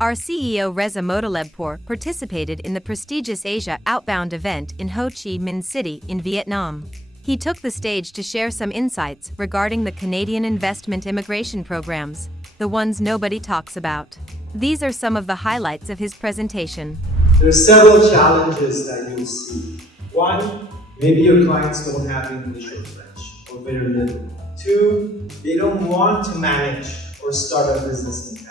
Our CEO Reza Motalebpour participated in the prestigious Asia Outbound Event in Ho Chi Minh City in Vietnam. He took the stage to share some insights regarding the Canadian investment immigration programs, the ones nobody talks about. These are some of the highlights of his presentation. There are several challenges that you'll see. One, maybe your clients don't have English or French, or very little. Two, they don't want to manage or start a business in Canada.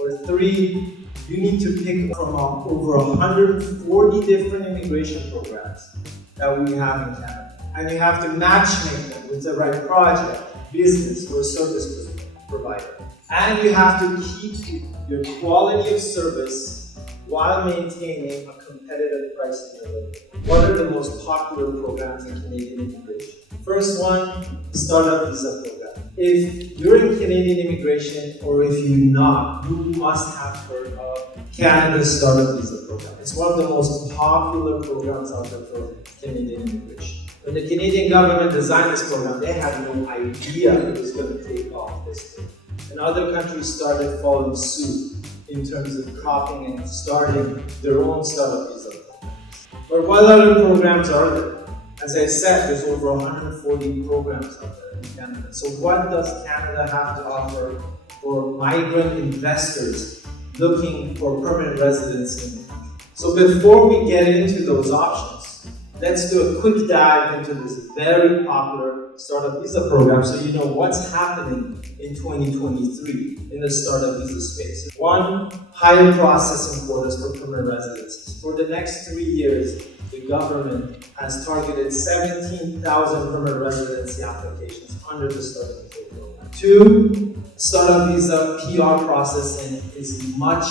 Or three, you need to pick from over 140 different immigration programs that we have in Canada. And you have to matchmake them with the right project, business, or service provider. And you have to keep your quality of service while maintaining a competitive pricing level. What are the most popular programs in Canadian immigration? First one, Startup Visa Program. If you're in Canadian immigration, or if you're not, you must have heard of Canada's Startup Visa Program. It's one of the most popular programs out there for Canadian immigration. When the Canadian government designed this program, they had no idea it was going to take off this way. And other countries started following suit in terms of copying and starting their own startup visa programs. But what other programs are there? As I said, there's over 140 programs out there in Canada. So what does Canada have to offer for migrant investors looking for permanent residence in the country? So before we get into those options, let's do a quick dive into this very popular startup visa program so you know what's happening in 2023 in the startup visa space. One, higher processing quotas for permanent residences. For the next 3 years, the government has targeted 17,000 permanent residency applications under the startup visa program. Two, startup visa PR processing is much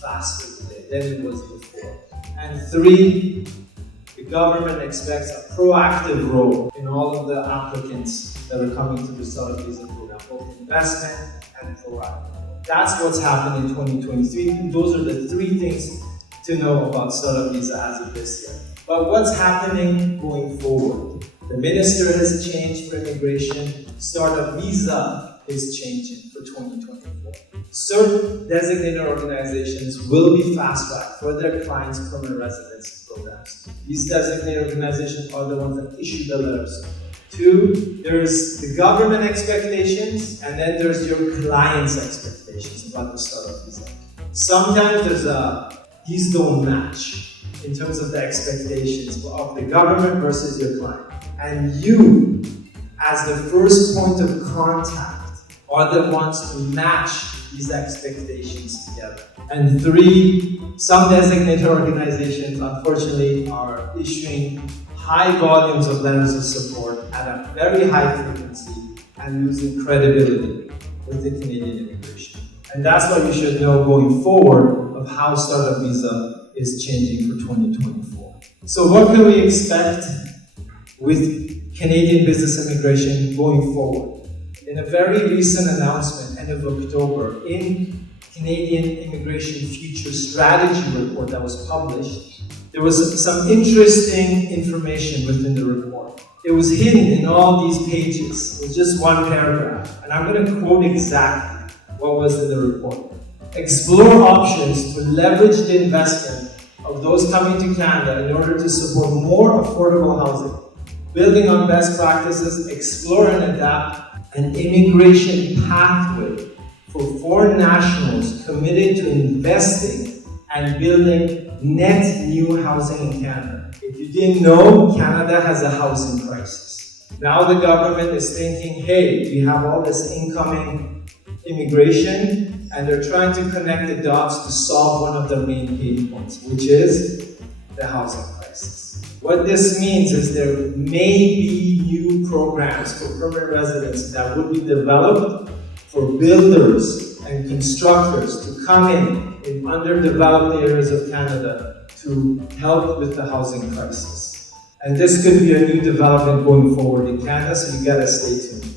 faster today than it was before. And three, the government expects a proactive role in all of the applicants that are coming to the startup visa program, both investment and proactive. That's what's happened in 2023. Those are the three things to know about startup visa as of this year. But what's happening going forward? The minister has changed for immigration. Startup visa is changing for 2024. Certain designated organizations will be fast-tracked for their clients' permanent residency programs. These designated organizations are the ones that issue the letters. Two, there's the government expectations, and then there's your client's expectations about the startup visa. Sometimes these don't match in terms of the expectations of the government versus your client. And you, as the first point of contact, are the ones to match these expectations together. And three, some designated organizations, unfortunately, are issuing high volumes of letters of support at a very high frequency and losing credibility with the Canadian immigration. And that's what you should know going forward of how startup visa is changing for 2024. So what can we expect with Canadian business immigration going forward? In a very recent announcement, end of October, in Canadian Immigration Future Strategy report that was published, there was some interesting information within the report. It was hidden in all these pages. It was just one paragraph. And I'm going to quote exactly what was in the report. Explore options to leverage the investment of those coming to Canada in order to support more affordable housing. Building on best practices, explore and adapt an immigration pathway for foreign nationals committed to investing and building net new housing in Canada. If you didn't know, Canada has a housing crisis. Now the government is thinking, hey, we have all this incoming immigration, and they're trying to connect the dots to solve one of the main pain points, which is the housing crisis. What this means is there may be new programs for permanent residents that would be developed for builders and constructors to come in underdeveloped areas of Canada to help with the housing crisis. And this could be a new development going forward in Canada, so you gotta stay tuned.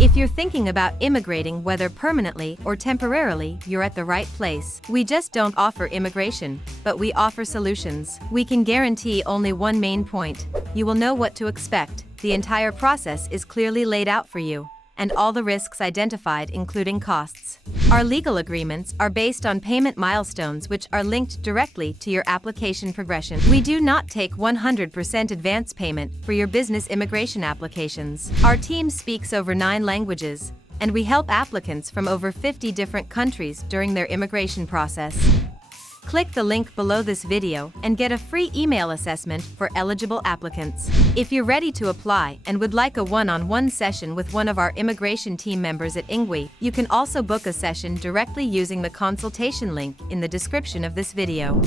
If you're thinking about immigrating, whether permanently or temporarily, you're at the right place. We just don't offer immigration, but we offer solutions. We can guarantee only one main point. You will know what to expect. The entire process is clearly laid out for you. and all the risks identified, including costs. Our legal agreements are based on payment milestones which are linked directly to your application progression. We do not take 100% advance payment for your business immigration applications. Our team speaks over 9 languages, and we help applicants from over 50 different countries during their immigration process. Click the link below this video and get a free email assessment for eligible applicants. If you're ready to apply and would like a one-on-one session with one of our immigration team members at Ingwe, you can also book a session directly using the consultation link in the description of this video.